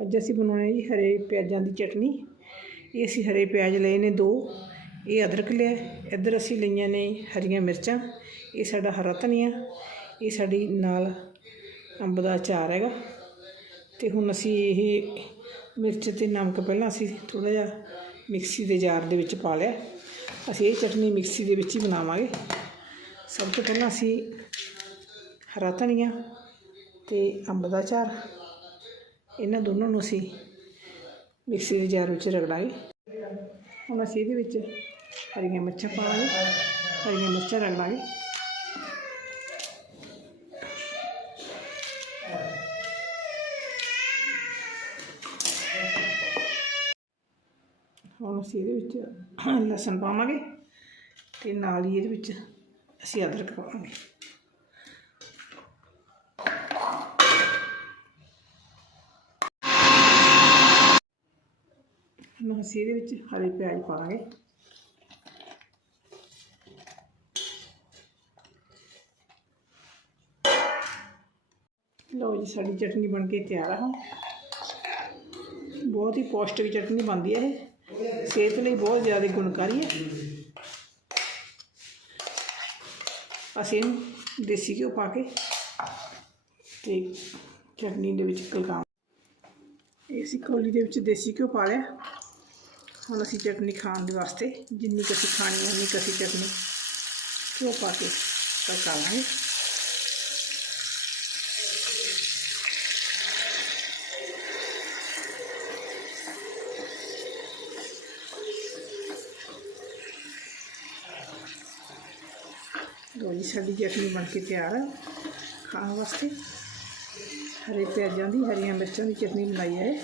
ਅੱਜ ਅਸੀਂ ਬਣਾਉਣੇ ਜੀ ਹਰੇ ਪਿਆਜ਼ਾਂ ਦੀ ਚਟਨੀ। ਇਹ ਅਸੀਂ ਹਰੇ ਪਿਆਜ਼ ਲਏ ਨੇ ਦੋ। ਇਹ ਅਦਰਕ ਲਿਆ ਇੱਧਰ ਅਸੀਂ ਲਈਆਂ ਨੇ ਹਰੀਆਂ ਮਿਰਚਾਂ। ਇਹ ਸਾਡਾ ਹਰਾ ਧਨੀਆ। ਇਹ ਸਾਡੀ ਨਾਲ ਅੰਬ ਦਾ ਅਚਾਰ ਹੈਗਾ। ਤੇ ਹੁਣ ਅਸੀਂ ਇਹ ਮਿਰਚ ਤੇ ਨਮਕ ਪਹਿਲਾਂ ਅਸੀਂ ਥੋੜਾ ਜਿਹਾ ਮਿਕਸੀ ਦੇ ਜਾਰ ਦੇ ਵਿੱਚ ਪਾ ਲਿਆ। ਅਸੀਂ ਇਹ ਚਟਨੀ ਮਿਕਸੀ ਦੇ ਵਿੱਚ ਹੀ ਬਣਾਵਾਂਗੇ। ਸਭ ਤੋਂ ਪਹਿਲਾਂ ਅਸੀਂ ਹਰਾ ਧਨੀਆ ਤੇ ਅੰਬ ਦਾ ਅਚਾਰ। ਇਹਨਾਂ ਦੋਨਾਂ ਨੂੰ ਅਸੀਂ ਮਿਕਸੀ ਦੇ ਜਾਰ ਵਿੱਚ ਰਗੜਾਂਗੇ ਹੁਣ ਅਸੀਂ ਇਹਦੇ ਵਿੱਚ ਹਰੀਆਂ ਮਿਰਚਾਂ ਪਾਵਾਂਗੇ ਹਰੀਆਂ ਮਿਰਚਾਂ ਰਗੜਾਂਗੇ ਹੁਣ ਅਸੀਂ ਇਹਦੇ ਵਿੱਚ ਲਸਣ ਪਾਵਾਂਗੇ ਤੇ ਨਾਲ ਹੀ ਇਹਦੇ ਵਿੱਚ ਅਸੀਂ ਅਦਰਕ ਪਾਵਾਂਗੇ। ਹੁਣ ਅਸੀਂ ਇਹਦੇ ਵਿੱਚ ਹਰੇ ਪਿਆਜ਼ ਪਾਵਾਂਗੇ। ਲਓ ਜੀ, ਸਾਡੀ ਚਟਨੀ ਬਣ ਕੇ ਤਿਆਰ ਆ ਹੁਣ। ਬਹੁਤ ਹੀ ਪੌਸ਼ਟਿਕ ਚਟਨੀ ਬਣਦੀ ਹੈ ਇਹ। ਸਿਹਤ ਲਈ ਬਹੁਤ ਜ਼ਿਆਦਾ ਗੁਣਕਾਰੀ ਹੈ ਅਸੀਂ ਇਹਨੂੰ ਦੇਸੀ ਘਿਓ ਪਾ ਕੇ ਤੇ ਚਟਨੀ ਦੇ ਵਿੱਚ ਕਲਕਾਮ ਇਹ ਅਸੀਂ ਕੌਲੀ ਦੇ ਵਿੱਚ ਦੇਸੀ ਘਿਓ ਪਾ ਲਿਆ। ਹੁਣ ਅਸੀਂ ਚਟਨੀ ਖਾਣ ਦੇ ਵਾਸਤੇ ਜਿੰਨੀ ਕੁ ਅਸੀਂ ਖਾਣੀ ਹੈ, ਉਨੀ ਕੁ ਅਸੀਂ ਚਟਨੀ ਘਿਓ ਪਾ ਕੇ ਤੜਕਾ ਲਾਂਗੇ ਲਓ ਜੀ, ਸਾਡੀ ਚਟਨੀ ਬਣ ਕੇ ਤਿਆਰ ਹੈ ਖਾਣ ਵਾਸਤੇ ਹਰੇ ਪਿਆਜ਼ਾਂ ਦੀ, ਹਰੀਆਂ ਮਿਰਚਾਂ ਦੀ ਚਟਨੀ ਬਣਾਈ ਹੈ ਇਹ।